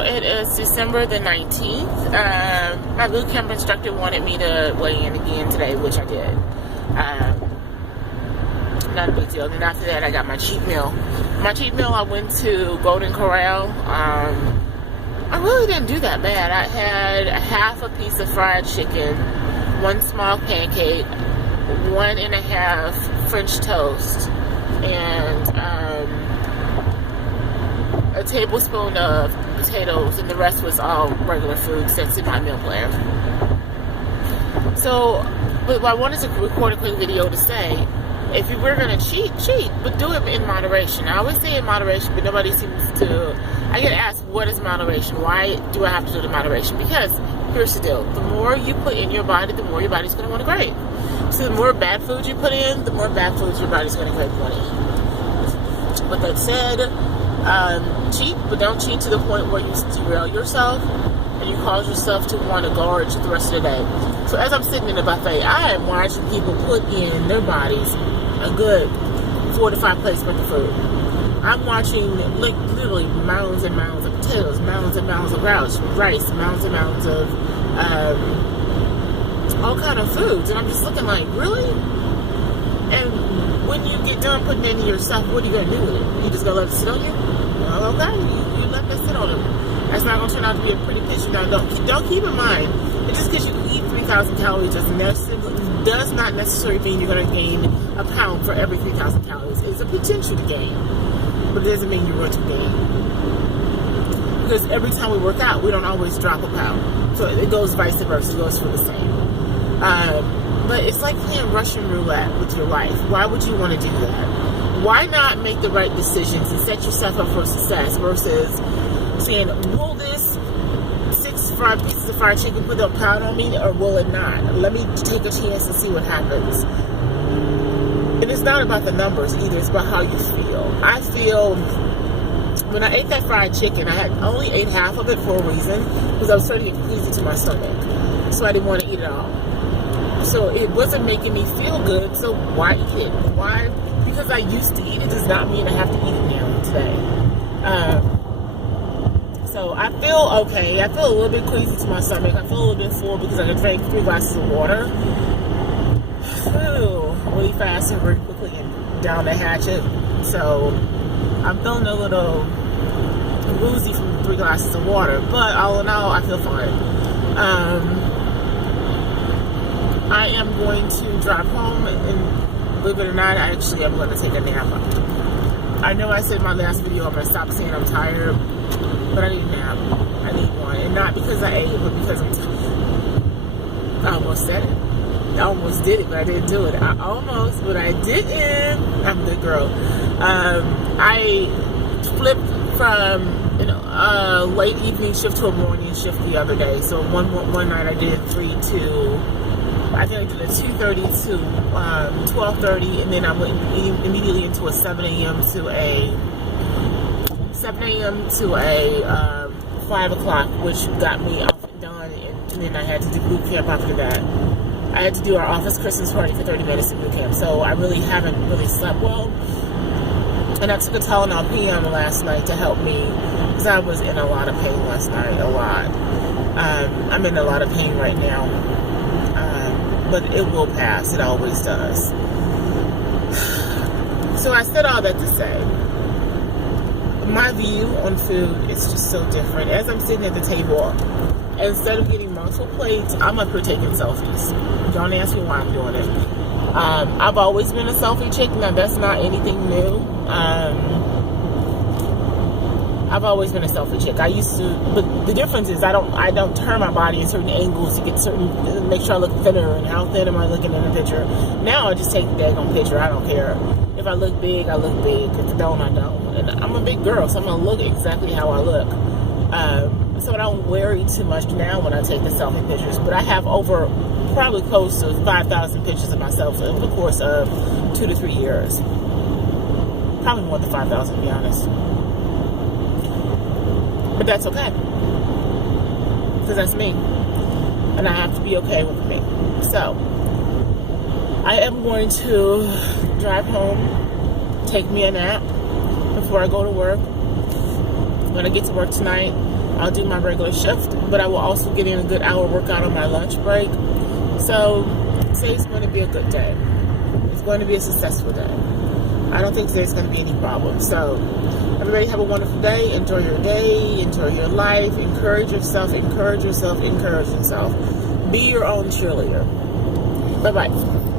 It is December the 19th. My boot camp instructor wanted me to weigh in again today, which I did. Not a big deal. Then after that, I got my cheat meal. My cheat meal, I went to Golden Corral. I really didn't do that bad. I had half a piece of fried chicken, one small pancake, 1.5 French toast, and a tablespoon of potatoes, and the rest was all regular food that's in my meal plan. So, but I wanted to record a quick video to say, if you were going to cheat, but do it in moderation. I always say in moderation, but nobody seems to. I get asked, what is moderation? Why do I have to do it in moderation? Because here's the deal. The more you put in your body, the more your body's going to want to crave. So the more bad food you put in, the more bad foods your body's going to crave want to eat. But that said, cheat, but don't cheat to the point where you derail yourself and you cause yourself to want to gorge the rest of the day. So as I'm sitting in the buffet, I am watching people put in their bodies a good 4 to 5 plates worth of food. I'm watching like literally mounds and mounds of potatoes, mounds and mounds of rice, mounds and mounds of all kind of foods, and I'm just looking like, really? And when you get done putting it in your stuff, what are you gonna do with it? You just gonna let it sit on you? Well, okay, you let that sit on it. That's not gonna turn out to be a pretty picture. Now, don't keep in mind that just because you eat 3,000 calories does not necessarily mean you're gonna gain a pound for every 3,000 calories. It's a potential to gain, but it doesn't mean you're going to gain. Because every time we work out, we don't always drop a pound. So it goes vice versa. It goes for the same. But it's like playing Russian roulette with your life. Why would you want to do that? Why not make the right decisions and set yourself up for success versus saying, will this 6 fried pieces of fried chicken put a pound on me, or will it not? Let me take a chance and see what happens. And it's not about the numbers either. It's about how you feel. I feel when I ate that fried chicken, I only ate half of it for a reason, because I was starting to get queasy to my stomach. So I didn't want to eat it all. So it wasn't making me feel good, so why eat it? Why? Because I used to eat it does not mean I have to eat it now today. So I feel okay. I feel a little bit queasy to my stomach. I feel a little bit full because I drank 3 glasses of water. Really fast and very quickly and down the hatchet. So I'm feeling a little woozy from 3 glasses of water. But all in all, I feel fine. I am going to drive home, and believe it or not, I'm going to take a nap. I know I said in my last video I'm going to stop saying I'm tired, but I need a nap. I need one. And not because I ate, but because I'm tired. I almost said it. I almost did it, but I didn't do it. But I didn't. I'm a good girl. I flipped from a late evening shift to a morning shift the other day. So one night I did 3 to... I think I did a 2:30 to 12:30, and then I went immediately into a 7 a.m. to a 5 o'clock, which got me off and done, and then I had to do boot camp after that. I had to do our office Christmas party for 30 minutes in boot camp, so I really haven't really slept well. And I took a Tylenol PM last night to help me, because I was in a lot of pain last night, a lot. I'm in a lot of pain right now. But it will pass. It always does. So I said all that to say, my view on food is just so different. As I'm sitting at the table, instead of getting multiple plates, I'm up here taking selfies. Don't ask me why I'm doing it. I've always been a selfie chick. Now, that's not anything new. I've always been a selfie chick. I used to, but the difference is I don't turn my body in certain angles to get make sure I look thinner. And how thin am I looking in the picture? Now I just take the daggone picture. I don't care. If I look big, I look big. If I don't, I don't. And I'm a big girl, so I'm gonna look exactly how I look. So I don't worry too much now when I take the selfie pictures. But I have over probably close to 5,000 pictures of myself over the course of 2 to 3 years. Probably more than 5,000, to be honest. But that's okay, because that's me, and I have to be okay with me. So I am going to drive home, take me a nap before I go to work. I'm going to get to work tonight, I'll do my regular shift, but I will also get in a good hour workout on my lunch break. So today's going to be a good day. It's going to be a successful day. I don't think today's going to be any problem. So everybody have a wonderful day. Enjoy your day. Enjoy your life. Encourage yourself. Encourage yourself. Encourage yourself. Be your own cheerleader. Bye-bye.